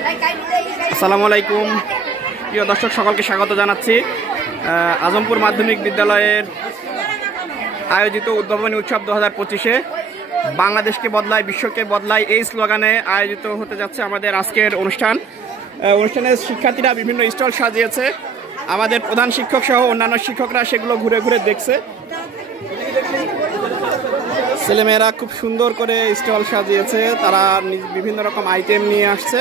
আসসালামু আলাইকুম প্রিয় দর্শক, সকলকে স্বাগত জানাচ্ছি। আজমপুর মাধ্যমিক বিদ্যালয়ের আয়োজিত উদ্ভাবনী উৎসব 2025-এ বাংলাদেশকে বদলায় বিশ্বকে বদলায় এই স্লোগানে আয়োজিত হতে যাচ্ছে আমাদের আজকের অনুষ্ঠানের শিক্ষার্থীরা বিভিন্ন স্টল সাজিয়েছে। আমাদের প্রধান শিক্ষক সহ অন্যান্য শিক্ষকরা সেগুলো ঘুরে ঘুরে দেখছে। ছেলেমেয়েরা খুব সুন্দর করে স্টল সাজিয়েছে, তারা বিভিন্ন রকম আইটেম নিয়ে আসছে।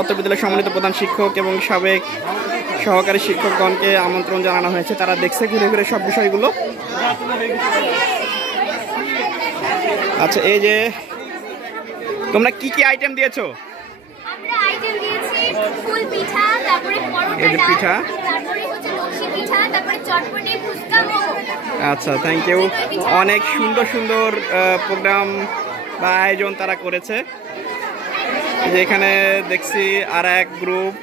অত্র বিদ্যালয়ের সম্মানিত প্রধান শিক্ষক এবং সাবেক সহকারী শিক্ষকগণকে আমন্ত্রণ জানানো হয়েছে, তারা দেখছে ঘুরে ঘুরে সব বিষয়গুলো। আচ্ছা, এই যে তোমরা কি কি আইটেম দিয়েছো? আমরা আইটেম দিয়েছি ফুল পিঠা, তারপরে পরোটা, পিঠা, তারপরে হচ্ছে লস্যি পিঠা, তারপরে চটপটি, ফুচকা, মোমো। আচ্ছা, থ্যাংক ইউ। অনেক সুন্দর সুন্দর প্রোগ্রাম বা আয়োজন তারা করেছে। যে এখানে দেখছি আর এক গ্রুপ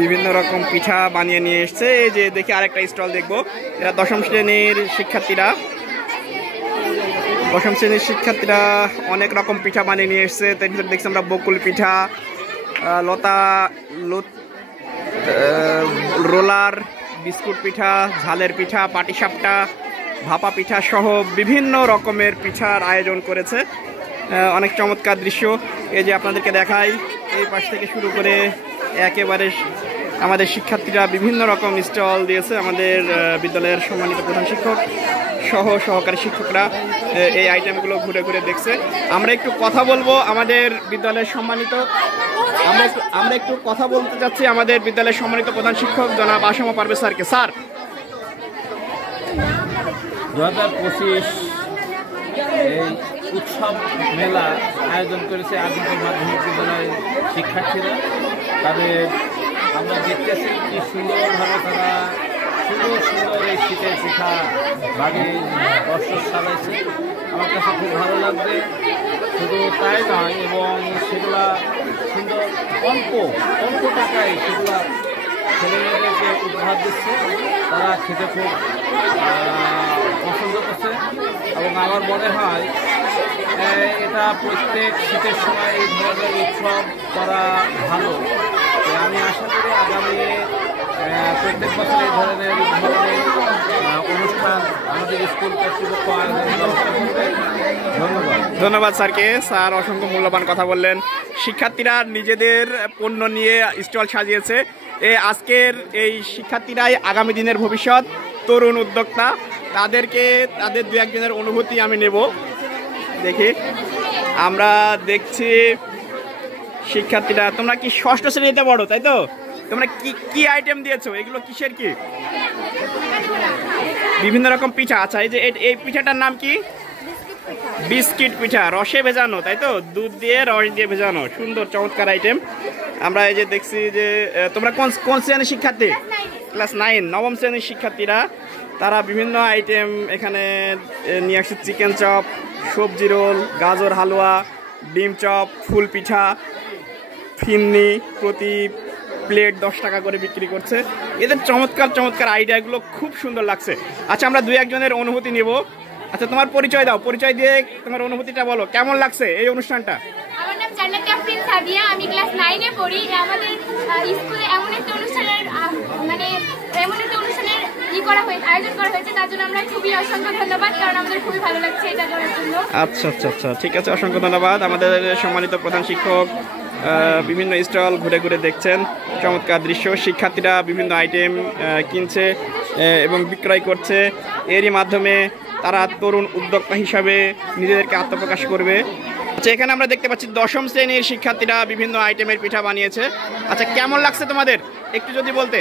বিভিন্ন রকম পিঠা বানিয়ে নিয়ে এসছে। এই যে দেখি আরেকটা স্টল দেখবো, এরা দশম শ্রেণীর শিক্ষার্থীরা অনেক রকম পিঠা বানিয়ে নিয়ে এসছে। তার ভিতরে দেখছি আমরা বকুল পিঠা, রোলার, বিস্কুট পিঠা, ঝালের পিঠা, পাটিসাপটা, ভাপা পিঠা সহ বিভিন্ন রকমের পিঠার আয়োজন করেছে। অনেক চমৎকার দৃশ্য। এই যে আপনাদেরকে দেখাই, এই পাশ থেকে শুরু করে একেবারে আমাদের শিক্ষার্থীরা বিভিন্ন রকম স্টল দিয়েছে। আমাদের বিদ্যালয়ের সম্মানিত প্রধান শিক্ষক সহ সহকারী শিক্ষকরা এই আইটেমগুলো ঘুরে ঘুরে দেখছে। আমরা একটু কথা বলবো আমাদের বিদ্যালয়ের আমরা একটু কথা বলতে চাচ্ছি আমাদের বিদ্যালয়ের সম্মানিত প্রধান শিক্ষক জনাব আসাম পারভেজ স্যারকে। স্যার, 2025 এই উৎসব মেলা আয়োজন করেছে আজমপুর মাধ্যমিক বিদ্যালয়ের শিক্ষার্থীরা। তাদের আমরা দেখতেছি কি সুন্দরভাবে তারা সুন্দর এই শীতের পিঠা বাড়ি দর্শক সাজাইছে। আমার কাছে খুব ভালো লাগবে। শুধু তাই নয়, এবং সেগুলা সুন্দর অল্প টাকায় সেগুলা ছেলেমেয়েদেরকে উপহার দিচ্ছে। তারা খেতে খুব পছন্দ করছে এবং আমার মনে হয় এটা প্রত্যেক শীতের সময় এই ধরনের উৎসব করা ভালো। আমি আশা করি আগামী প্রত্যেক বছর এই ধরনের অনুষ্ঠান আমাদের স্কুল কর্তৃপক্ষ আয়োজনের ব্যবস্থা করবে। ধন্যবাদ স্যারকে। স্যার অসংখ্য মূল্যবান কথা বললেন। শিক্ষার্থীরা নিজেদের পণ্য নিয়ে স্টল সাজিয়েছে। আজকের এই শিক্ষার্থীরাই আগামী দিনের ভবিষ্যৎ, তরুণ উদ্যোক্তা। তাদের দু একজনের অনুভূতি আমি নেব। দেখি, আমরা দেখছি শিক্ষার্থীরা, তোমরা কি ষষ্ঠ শ্রেণীতে পড়ো তাই তো? তোমরা কি আইটেম দিয়েছো? এগুলো কিসের কি? বিভিন্ন রকম পিঠা। আচ্ছা, এই যে এই পিঠাটার নাম কি? বিস্কিট পিঠা, রসে ভেজানো তাই তো? দুধ দিয়ে রস দিয়ে ভেজানো, সুন্দর চমৎকার আইটেম। আমরা এই যে দেখছি যে তোমরা কোন শ্রেণীর শিক্ষার্থী? ক্লাস 9, নবম শ্রেণীর শিক্ষার্থীরা। তারা বিভিন্ন আইটেম এখানে নিয়ে আসছে। চিকেন চপ, সবজি রোল, গাজর হালুয়া, ডিম চপ, ফুল পিঠা, ফিন্নি প্রতি প্লেট 10 টাকা করে বিক্রি করছে। এদের চমৎকার আইডিয়াগুলো খুব সুন্দর লাগছে। আচ্ছা, আমরা 2-1 জনের অনুভূতি নেব। আচ্ছা, তোমার পরিচয় দাও, পরিচয় দিয়ে তোমার অনুভূতিটা বলো, কেমন লাগছে এই অনুষ্ঠানটা? আমার নাম জান্নাত আফরিন সাদিয়া, আমি ক্লাস 9-এ পড়ি। আমাদের স্কুলে এমন একটা অনুষ্ঠানের আয়োজন করা হয়েছে, তার জন্য আমরা খুবই অসংখ্য ধন্যবাদ, কারণ আমাদের খুবই ভালো লাগছে এটা করার জন্য। আচ্ছা, ঠিক আছে, অসংখ্য ধন্যবাদ। আমাদের সম্মানিত প্রধান শিক্ষক বিভিন্ন স্টল ঘুরে ঘুরে দেখছেন, চমৎকার দৃশ্য। শিক্ষার্থীরা বিভিন্ন আইটেম কিনছে এবং বিক্রয় করছে। এরই মাধ্যমে তারা তরুণ উদ্যোক্তা হিসাবে নিজেদেরকে আত্মপ্রকাশ করবে। আচ্ছা, এখানে আমরা দেখতে পাচ্ছি দশম শ্রেণীর শিক্ষার্থীরা বিভিন্ন আইটেমের পিঠা বানিয়েছে। আচ্ছা, কেমন লাগছে তোমাদের একটু যদি বলতে?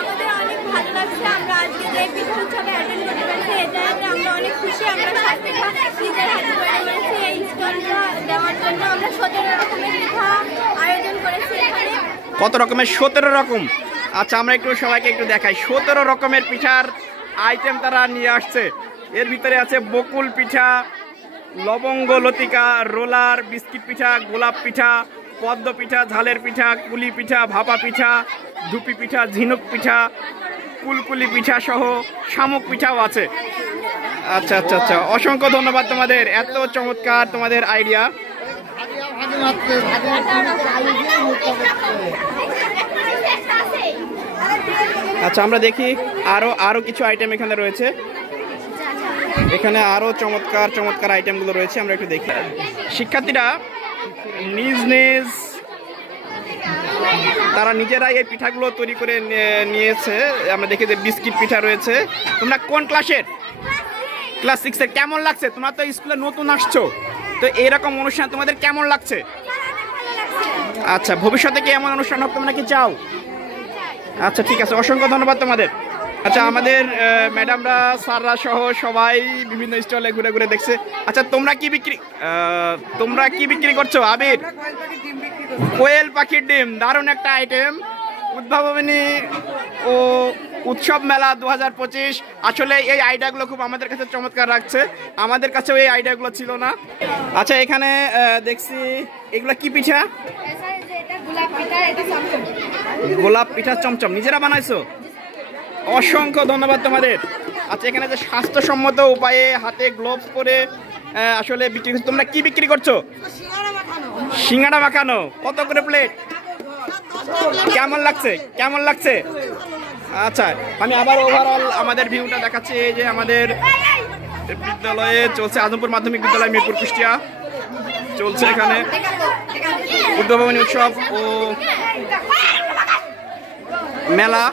আমাদের অনেক ভালো লাগছে। আমরা আজকে যে পিঠা উৎসবে অ্যাটেন্ড করতে পারছি, এটাতে আমরা অনেক খুশি। আমরা সাত পিঠা নিজের হাতে তৈরি করেছি। এই স্টলটা দেওয়ার জন্য আমরা 17 রকমের পিঠা আয়োজন করেছি এখানে। কত রকমের? 17 রকম। আচ্ছা, আমরা একটু সবাইকে একটু দেখাই। 17 রকমের পিঠার আইটেম তারা নিয়ে আসছে। এর ভিতরে আছে বকুল পিঠা, লবঙ্গ লতিকা, রোলার, বিস্কিট পিঠা, গোলাপ পিঠা, পদ্ম পিঠা, ঝালের পিঠা, কুলি পিঠা, ভাপা পিঠা, ধুপি পিঠা, ঝিনুক পিঠা, কুলকুলি পিঠা সহ শামুক পিঠাও আছে। আচ্ছা, অসংখ্য ধন্যবাদ তোমাদের, এত চমৎকার তোমাদের আইডিয়া। আচ্ছা আমরা দেখি আরো কিছু আইটেম এখানে রয়েছে। এখানে আরো চমৎকার চমৎকার আইটেমগুলো রয়েছে, আমরা একটু দেখি। শিক্ষার্থীরা নিজ নিজ তারা নিজেরাই এই পিঠাগুলো তৈরি করে নিয়েছে। আমরা দেখি যে বিস্কিট পিঠা রয়েছে। তোমরা কোন ক্লাসের? ক্লাস 6-এর। কেমন লাগছে? তোমরা তো স্কুলে নতুন আসছো, তো এরকম অনুষ্ঠান তোমাদের কেমন লাগছে? আচ্ছা, ভবিষ্যতে কি এমন অনুষ্ঠান হোক তোমরা কি চাও? আচ্ছা ঠিক আছে, অসংখ্য ধন্যবাদ তোমাদের। আচ্ছা, আমাদের ম্যাডামরা স্যাররা সহ সবাই বিভিন্ন স্টলে ঘুরে ঘুরে দেখছে। আচ্ছা, তোমরা কি বিক্রি করছো? আবির, কোয়েল পাখির ডিম, দারুণ একটা আইটেম। উদ্ভাবনী ও উৎসব মেলা 2025। আসলে এই আইডিয়াগুলো খুব আমাদের কাছে চমৎকার লাগছে, আমাদের কাছেও এই আইডিয়াগুলো ছিল না। আচ্ছা, এখানে দেখছি এগুলো কি পিঠা? গোলাপ পিঠা চমচম, নিজেরা বানাইছো? অসংখ্য ধন্যবাদ তোমাদের। আচ্ছা, এখানে যে স্বাস্থ্যসম্মত উপায়ে হাতে গ্লোভস পরে আসলে বিক্রি করছো, তোমরা কি বিক্রি করছো? সিঙ্গাড়া মাখানো। কত করে প্লেট? কেমন লাগছে? আচ্ছা, আমি আবার ওভারঅল আমাদের ভিউটা দেখাচ্ছি। এই যে আমাদের বিদ্যালয়ে চলছে, আজমপুর মাধ্যমিক বিদ্যালয়, মিরপুর, কুষ্টিয়া চলছে এখানে উদ্ভাবনী উৎসব ও মেলা,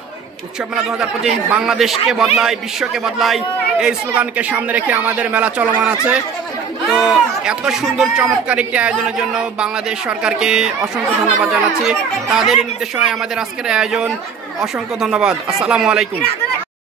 উৎসব মেলা 2025। বাংলাদেশকে বদলায়, বিশ্বকে বদলায়, এই স্লোগানকে সামনে রেখে আমাদের মেলা চলমান আছে। তো এত সুন্দর চমৎকার একটি আয়োজনের জন্য বাংলাদেশ সরকারকে অসংখ্য ধন্যবাদ জানাচ্ছি। তাদের নির্দেশনায় আমাদের আজকের আয়োজন। অসংখ্য ধন্যবাদ। আসসালামু আলাইকুম।